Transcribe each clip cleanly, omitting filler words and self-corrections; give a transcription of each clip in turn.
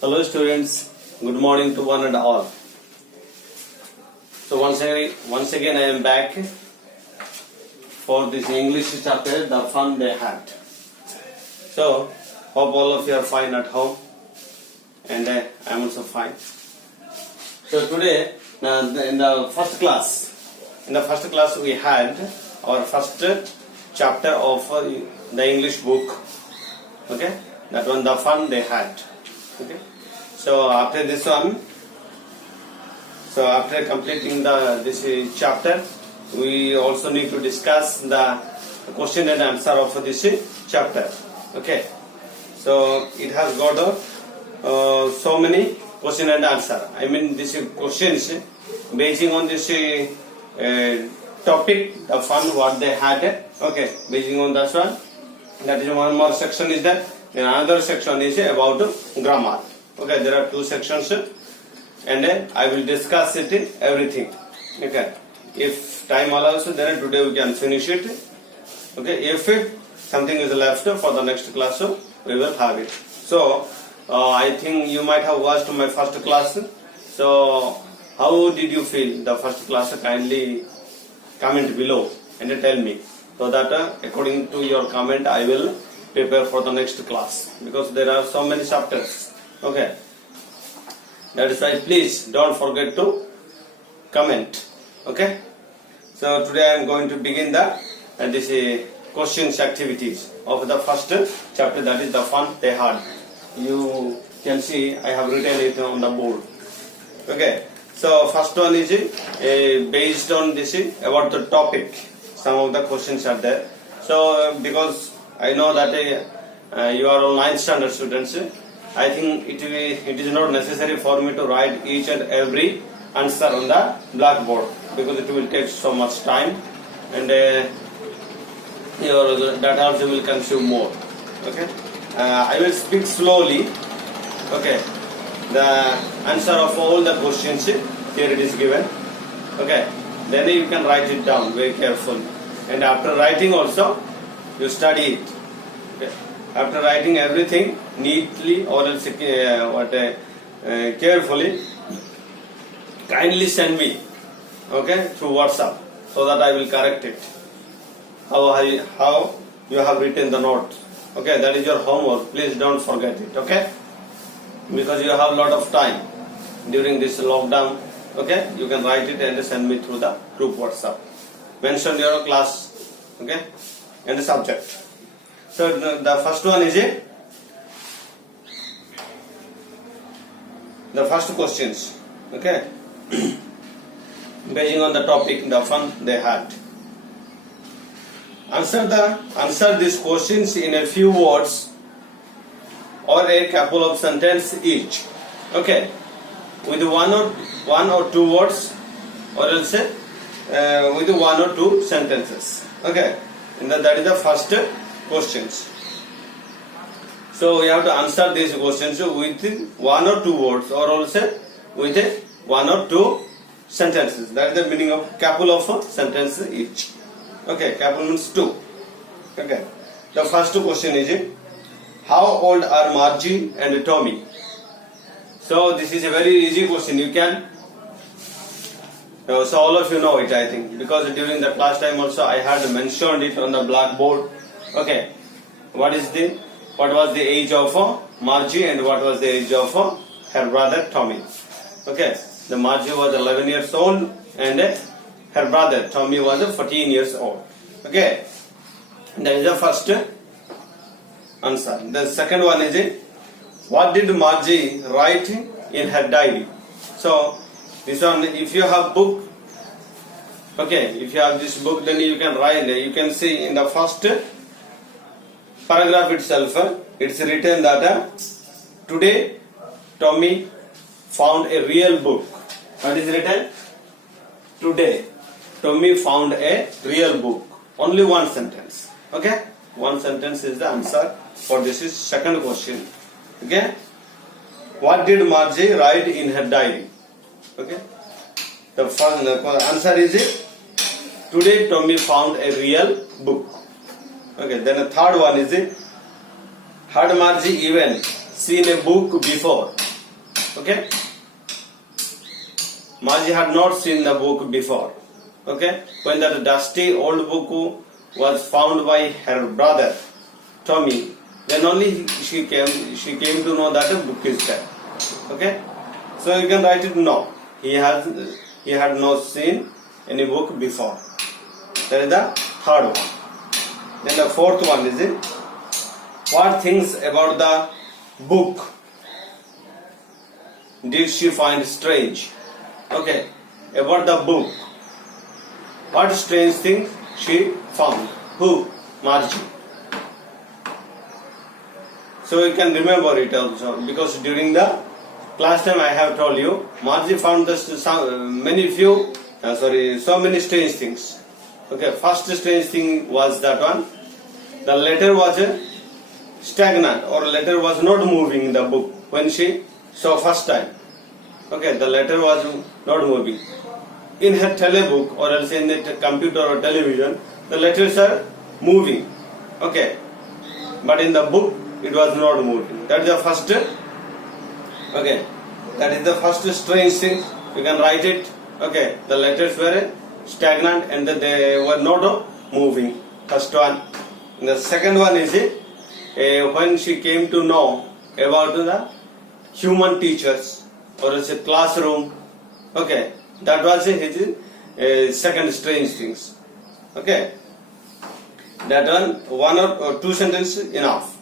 Hello students, good morning to one and all. So once again I am back for this English chapter, the fun they had. So hope all of you are fine at home and I am also fine. So today in the first class we had our first chapter of the English book. Okay, that one the fun they had. Okay. So after this one, after completing this chapter, we also need to discuss the question and answer of this chapter. Okay. So it has got so many question and answer. I mean this questions based on this topic, the fun what they had. Okay. Based on that one, that is one more section is there. And another section is about grammar. Okay, there are two sections and I will discuss it everything. Okay, if time allows, then today we can finish it. Okay, if something is left for the next class, we will have it. So I think you might have watched my first class. So how did you feel the first class? Kindly comment below and tell me, so that according to your comment I will prepare for the next class, because there are so many chapters. Okay, that is why please don't forget to comment. Okay, so today I am going to begin this questions activities of the first chapter, that is the fun they had. You can see I have written it on the board. Okay, so first one is based on this about the topic. Some of the questions are there. So because I know that you are all 9th standard students, I think it is not necessary for me to write each and every answer on the blackboard, because it will take so much time and your data also will consume more. Okay, I will speak slowly. Okay, the answer of all the questions here it is given. Okay, then you can write it down very carefully, and after writing also you study it. Okay. After writing everything neatly or else carefully, kindly send me, okay, through WhatsApp, so that I will correct it. How you have written the note. Okay, that is your homework. Please don't forget it. Okay, because you have a lot of time during this lockdown. Okay, you can write it and send me through the group WhatsApp. Mention your class, okay, and the subject. So the first one is the first questions. Okay, based on the topic, the fun they had. Answer these questions in a few words or a couple of sentences each. Okay, with one or two words, or else with one or two sentences. Okay, and that is the first questions. So we have to answer these questions with one or two words, or also with one or two sentences. That is the meaning of couple of sentences each. Okay, couple means two. Okay, the first question is, how old are Margie and Tommy? So this is a very easy question. You can so all of you know it, I think, because during the class time also I had mentioned it on the blackboard. Okay, what was the age of Margie and what was the age of her brother Tommy? Okay, the Margie was 11 years old and her brother Tommy was 14 years old. Okay, that is the first answer. The second one is, what did Margie write in her diary? So this one, if you have book, okay, if you have this book, then you can write. You can see in the first paragraph itself, it's written that today Tommy found a real book. What is written? Today Tommy found a real book. Only one sentence. Okay, one sentence is the answer for this is second question. Okay, what did Margie write in her diary? Okay, the first answer is today Tommy found a real book. Okay, then the third one is, had Margie even seen a book before? Okay. Margie had not seen the book before. Okay. When that dusty old book was found by her brother Tommy, then only she came to know that a book is there. Okay. So you can write it no. He had not seen any book before. That is the third one. Then the fourth one is it. What things about the book did she find strange? Okay, about the book. What strange thing she found? Who? Margie. So you can remember it also, because during the class time I have told you, Margie found so many strange things. Okay, first strange thing was that one. The letter was stagnant, or letter was not moving in the book when she saw first time. Okay, the letter was not moving. In her telebook or else in the computer or television, the letters are moving. Okay, but in the book it was not moving. That is the first. Okay, that is the first strange thing. You can write it. Okay, the letters were stagnant and they were not moving. First one. And the second one is when she came to know about the human teachers or else a classroom. Okay, that was his second strange things. Okay, that one or two sentences enough.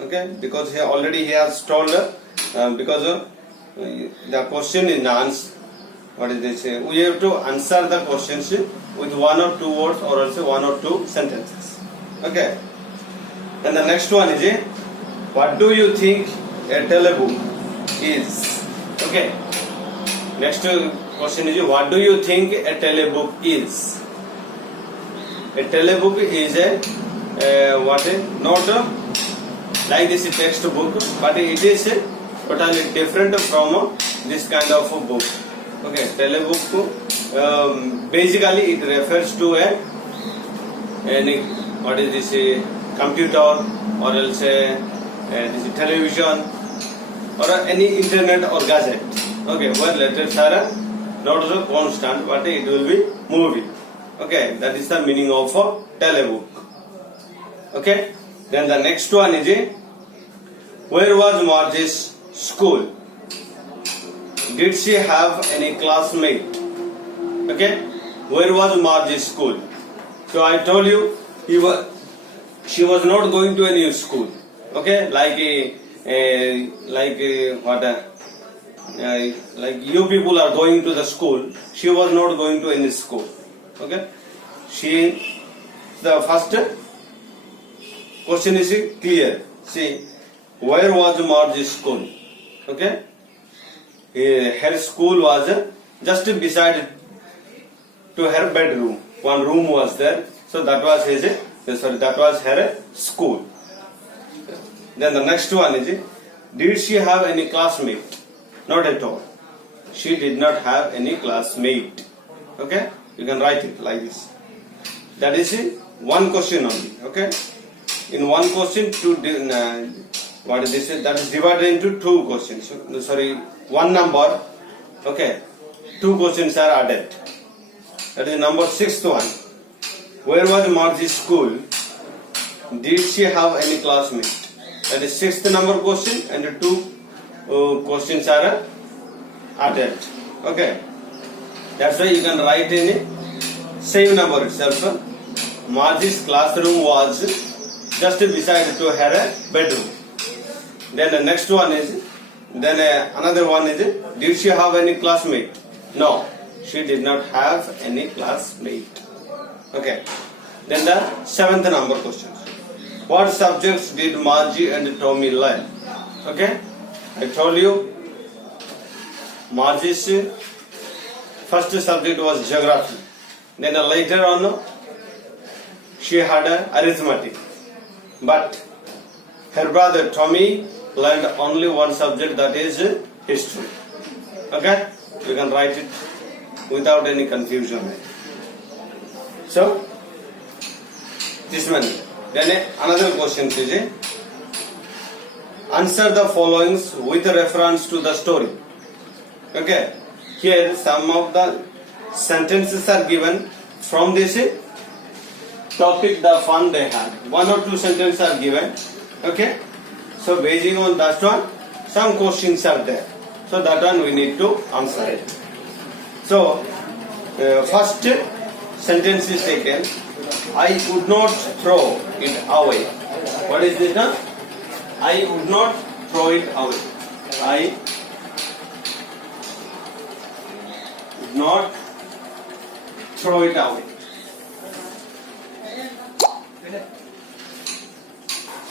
Okay, because he has told because the question in the answer. What is this? We have to answer the questions with one or two words or else one or two sentences. Okay. And the next one is what do you think a telebook is? Okay. Next question is what do you think a telebook is? A telebook is not like this textbook, but it is totally different from this kind of a book. Okay, telebook basically it refers to computer or else this television or any internet or gadget. Okay, where letters are not so constant, but it will be moving. Okay, that is the meaning of a telebook. Okay, then the next one is where was Margie's school? Did she have any classmate? Okay, where was Margie's school? So I told you she was not going to any school. Okay, like you people are going to the school. She was not going to any school. Okay, the first question is clear. See, where was Margie's school? Okay. Her school was just beside to her bedroom. One room was there, so that was her school. Then the next one is did she have any classmate? Not at all. She did not have any classmate. Okay, you can write it like this. That is one question only. Okay, in one question what is this? That is divided into two questions. One number. Okay, two questions are added. That is number sixth one. Where was Margie's school? Did she have any classmate? That is sixth number question, and the two questions are added. Okay, that's why you can write in same number itself. Margie's classroom was just beside to her bedroom. Then the next one is, another one is, did she have any classmate? No, she did not have any classmate. Okay. Then the seventh number questions. What subjects did Margie and Tommy learn? Okay. I told you Margie's first subject was geography. Then later on she had arithmetic. But her brother Tommy learned only one subject, that is history. Okay? You can write it without any confusion. So, this one. Then another question is answer the followings with reference to the story. Okay, here some of the sentences are given from this topic, the fun they had. One or two sentences are given. Okay, so basing on that one, some questions are there. So that one we need to answer it. So first sentence is taken. I would not throw it away. What is this? I would not throw it away. I would not throw it away.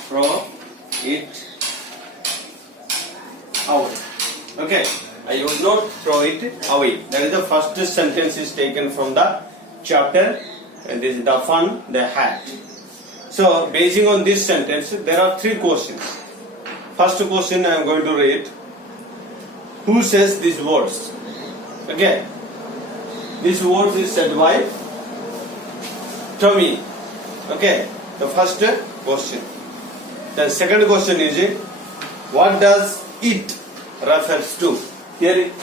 Throw it away. Okay. I would not throw it away. That is the first sentence is taken from the chapter, and this is the fun they had. So basing on this sentence, there are three questions. First question I am going to read. Who says these words? Okay. These words is said by Tommy. Okay. The first question. The second question is, what does it refers to? Here it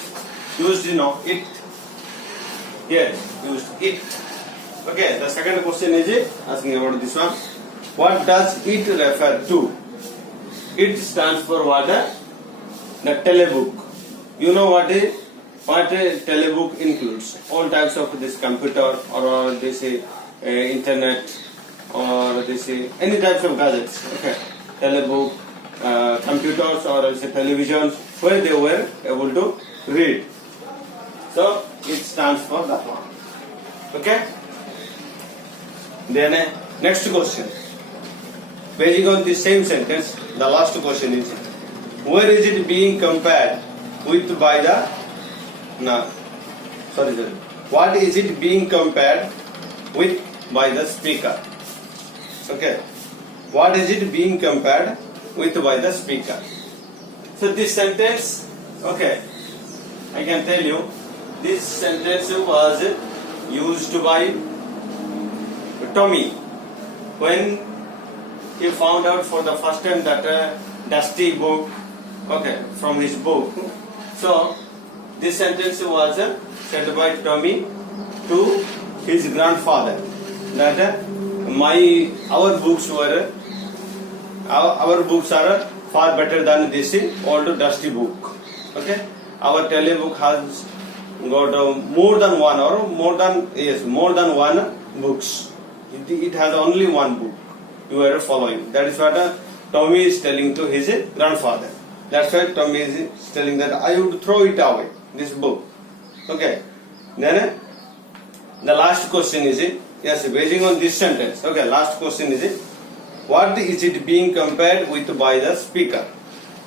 used, it. Here used it. Okay. The second question is asking about this one. What does it refer to? It stands for what? The telebook. You know what a telebook includes? All types of this computer or this internet or this any types of gadgets. Okay. Telebook, computers or televisions where they were able to read. So it stands for that one. Okay. Then next question. Basing on the same sentence, the last question is, where is it being compared with by the, what is it being compared with by the speaker? Okay. What is it being compared with by the speaker? So this sentence, okay, I can tell you, this sentence was used by Tommy when he found out for the first time that dusty book, okay, from his book. So this sentence was said by Tommy to his grandfather that our books are far better than this old dusty book. Okay, our telebook has got more than one books. It has only one book. You are following. That is what Tommy is telling to his grandfather. That's why Tommy is telling that I would throw it away, this book. Okay. Then the last question is, yes, basing on this sentence. Okay, last question is, what is it being compared with by the speaker?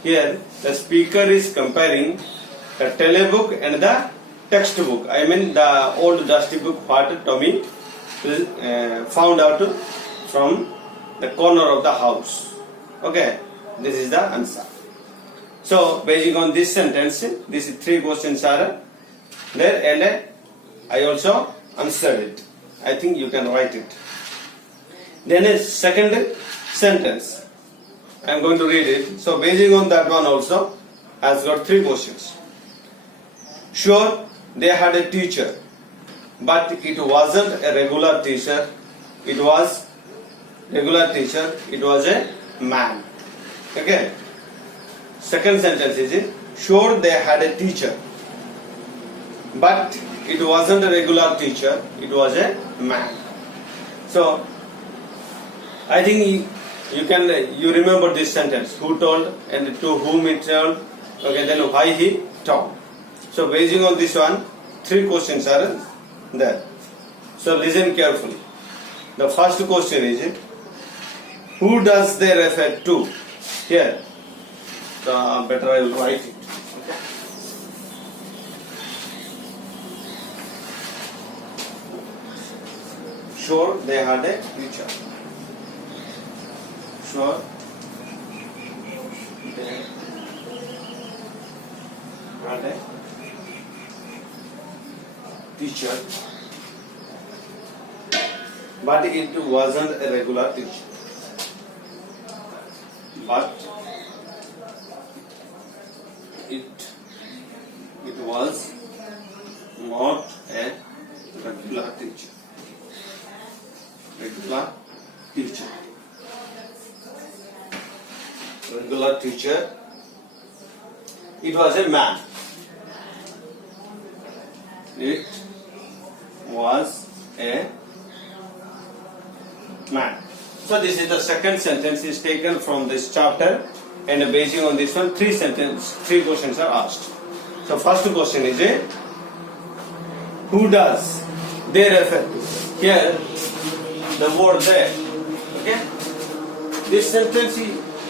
Here, the speaker is comparing the telebook and the textbook. I mean the old dusty book what Tommy found out from the corner of the house. Okay, this is the answer. So, basing on this sentence, these three questions are there, and I also answered it. I think you can write it. Then a second sentence. I am going to read it. So, basing on that one also, has got three questions. Sure, they had a teacher, but it wasn't a regular teacher. It was a man. Okay. Second sentence is, sure they had a teacher, but it wasn't a regular teacher, it was a man. So I think you remember this sentence, who told and to whom it told, okay, then why he told. So basing on this one, three questions are there. So listen carefully. The first question is, who does they refer to? Here, better I will write it. Okay. Sure, they had a teacher. Sure, they had a teacher, but it wasn't a regular teacher. But it It was not a regular teacher. Regular teacher. Regular teacher. It was a man. It was a man. So this is the second sentence is taken from this chapter, and based on this one, three questions are asked. So first question is who does they refer to? Here the word there. Okay. This sentence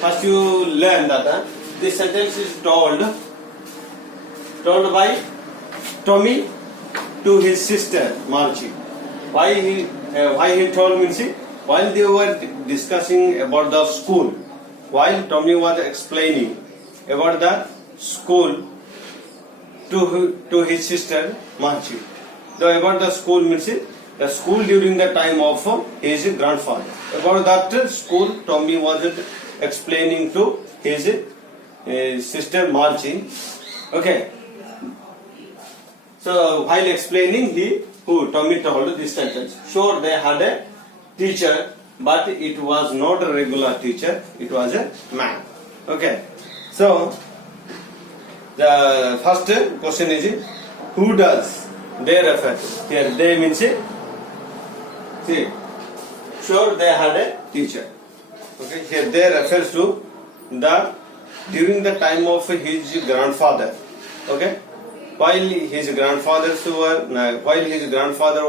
first you learn that this sentence is told by Tommy to his sister Margie. Why he told me? See, while they were discussing about the school, while Tommy was explaining about the school to his sister Margie. So about the school means the school during the time of his grandfather. About that school, Tommy was explaining to his sister Margie. Okay. So while explaining, Tommy told this sentence. Sure, they had a teacher, but it was not a regular teacher. It was a man. Okay. So the first question is who does they refer to? Here they means see. Sure, they had a teacher. Okay. Here they refers to the during the time of his grandfather. Okay. While his grandfather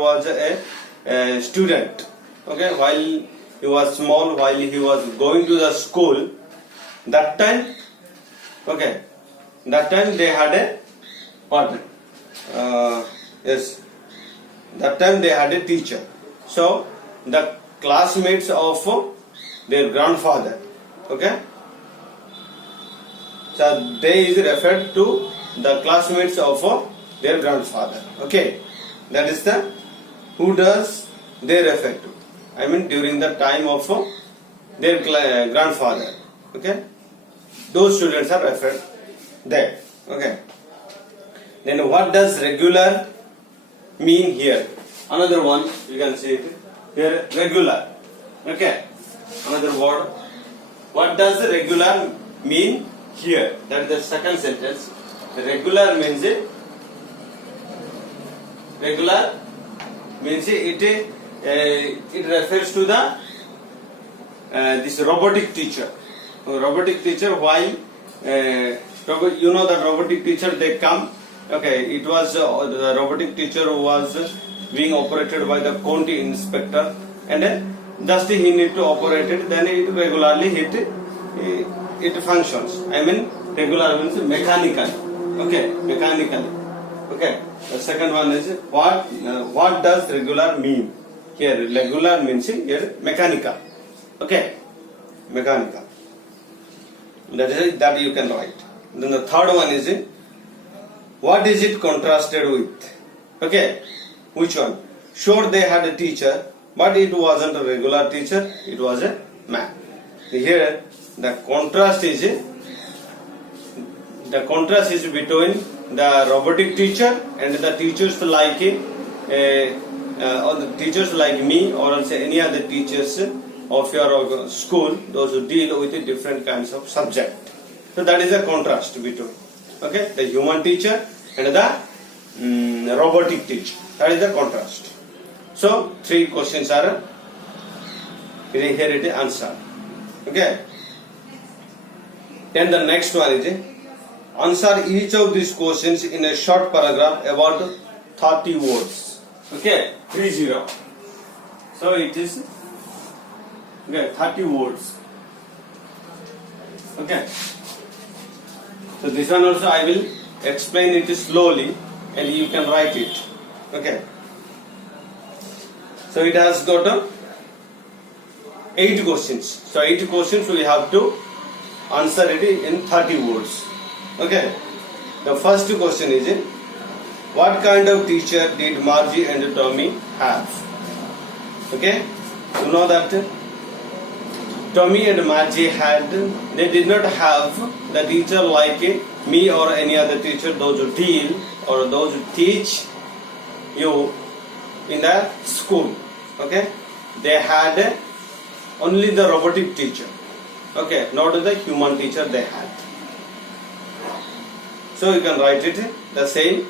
was a student, okay, while he was small, while he was going to the school, that time they had a partner. Yes, that time they had a teacher. So the classmates of their grandfather, okay. So they is referred to the classmates of their grandfather. Okay, that is the who does they refer to. I mean during the time of their grandfather. Okay, those students are referred there. Okay. Then what does regular mean here? Another one you can see it here, regular. Okay, another word. What does regular mean here? That is the second sentence. Regular means it refers to the this robotic teacher. Robotic teacher, why you know the robotic teacher they come. Okay, it was the robotic teacher was being operated by the county inspector, and just he need to operate it, then it regularly it functions. I mean regular means mechanical. Okay, mechanically. Okay. The second one is what does regular mean? Here regular means here mechanical. Okay, mechanical. That you can write. Then the third one is what is it contrasted with? Okay, which one? Sure, they had a teacher, but it wasn't a regular teacher. It was a man. Here the contrast is between the robotic teacher and the teachers like or the teachers like me or also any other teachers of your school, those who deal with different kinds of subject. So that is a contrast between, okay, the human teacher and the robotic teacher. That is the contrast. So three questions are here it is answered. Okay. Then the next one is answer each of these questions in a short paragraph about 30 words. Okay, 30. So it is 30 words. Okay. So this one also I will explain it slowly and you can write it. Okay. So it has got 8 questions. So 8 questions we have to answer it in 30 words. Okay. The first question is what kind of teacher did Margie and Tommy have? Okay. You know that Tommy and Margie they did not have the teacher like me or any other teacher, those who deal or those who teach you in the school. Okay, they had only the robotic teacher. Okay, not the human teacher they had. So you can write it the same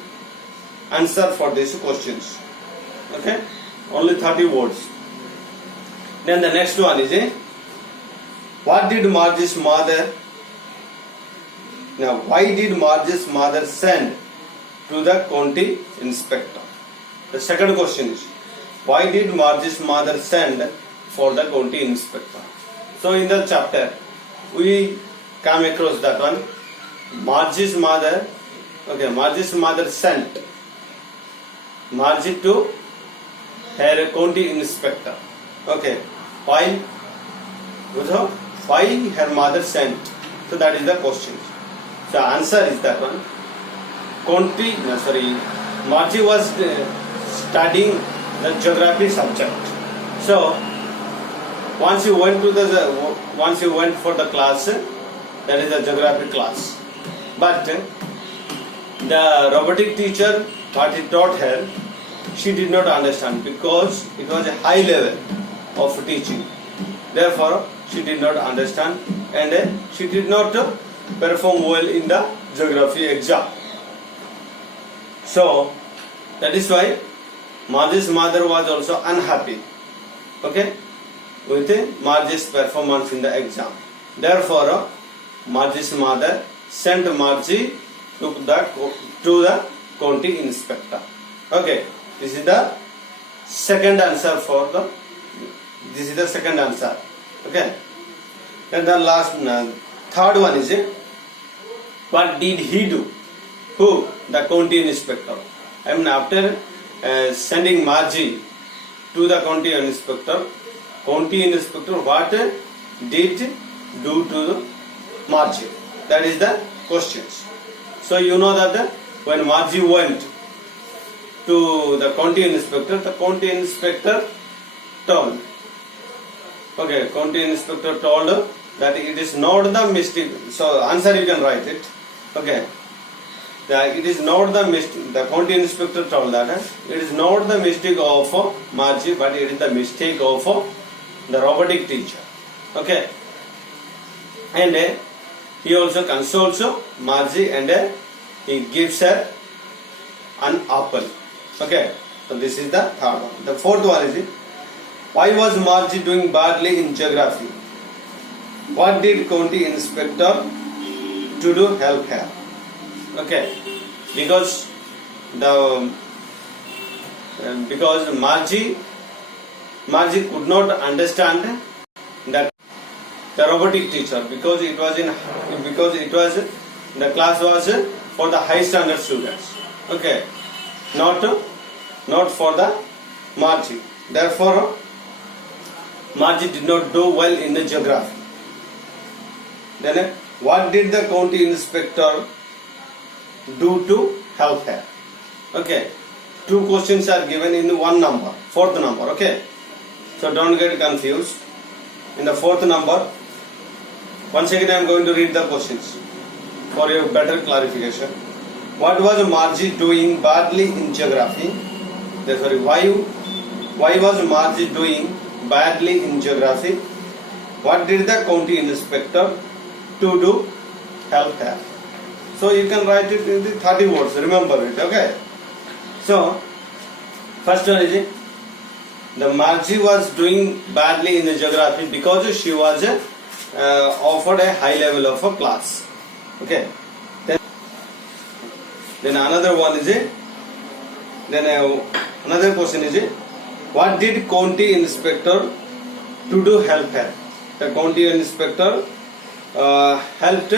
answer for these questions. Okay, only 30 words. Then the next one is what did Margie's mother? Now, why did Margie's mother send to the county inspector? The second question is why did Margie's mother send for the county inspector? So in the chapter we come across that one. Margie's mother sent Margie to her county inspector. Okay, why her mother sent? So that is the question. So answer is that one. Margie was studying the geography subject. So once you went for the class, that is the geography class. But the robotic teacher, what he taught her, she did not understand because it was a high level of teaching. Therefore, she did not understand and she did not perform well in the geography exam. So that is why Margie's mother was also unhappy, okay, with Margie's performance in the exam. Therefore, Margie's mother sent Margie to the county inspector. Okay, this is the second answer Okay. Then the third one is what did he do? Who? The county inspector. I mean, after sending Margie to the county inspector, what did do to Margie? That is the questions. So you know that when Margie went to the county inspector told that it is not the mistake. So answer you can write it. Okay. It is not the mistake. The county inspector told that it is not the mistake of Margie, but it is the mistake of the robotic teacher. Okay. And he also consoles Margie and he gives her an apple. Okay. So this is the third one. The fourth one is why was Margie doing badly in geography? What did county inspector to do help her? Okay, because Margie could not understand that the robotic teacher because the class was for the high standard students. Okay, not for the Margie. Therefore, Margie did not do well in the geography. Then what did the county inspector do to help her? Okay, two questions are given in one number, fourth number. Okay, so don't get confused. In the fourth number, once again I am going to read the questions for your better clarification. What was Margie doing badly in geography? Why was Margie doing badly in geography? What did the county inspector to do help her? So you can write it in the 30 words. Remember it. Okay. So first one is the Margie was doing badly in the geography because she was offered a high level of a class. Okay. Then another one is another question is what did county inspector to do help her? The county inspector helped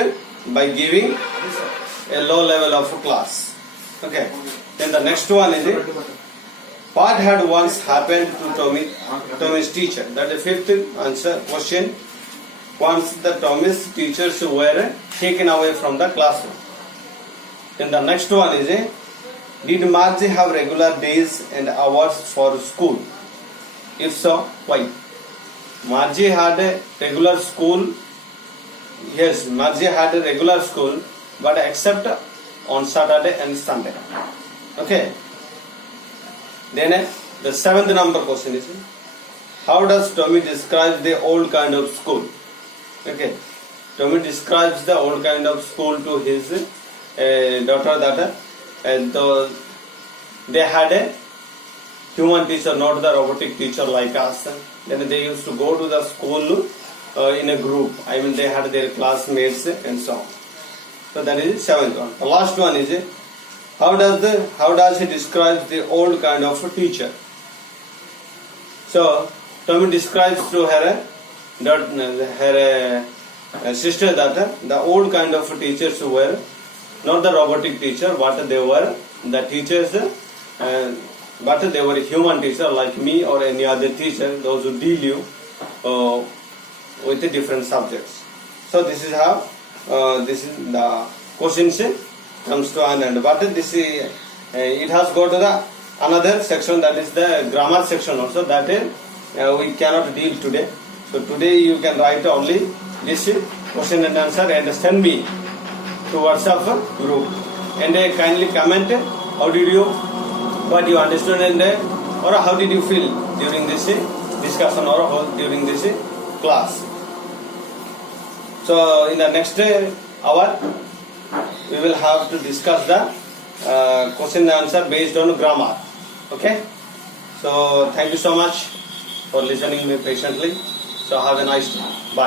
by giving a low level of class. Okay. Then the next one is what had once happened to Tommy's teacher? That is the fifth answer question. Once the Tommy's teachers were taken away from the classroom. Then the next one is did Margie have regular days and hours for school? If so, why? Margie had a regular school. Yes, Margie had a regular school, but except on Saturday and Sunday. Okay. Then the 7th number question is, how does Tommy describe the old kind of school? Okay. Tommy describes the old kind of school to his daughter that they had a human teacher, not the robotic teacher like us. Then they used to go to the school in a group. I mean, they had their classmates and so on. So that is the 7th one. The last one is, how does he describe the old kind of a teacher? So Tommy describes to her sister that the old kind of teachers were not the robotic teacher, but they were the teachers, but they were human teacher like me or any other teacher, those who deal you with the different subjects. So this is how this is the questions comes to an end. But this it has got to the another section, that is the grammar section also, that we cannot deal today. So today you can write only this question and answer and send me to WhatsApp group, and kindly comment how did you, what you understood, and or how did you feel during this discussion or during this class. So in the next hour we will have to discuss the question and answer based on grammar. Okay. So thank you so much for listening me patiently. So have a nice day. Bye.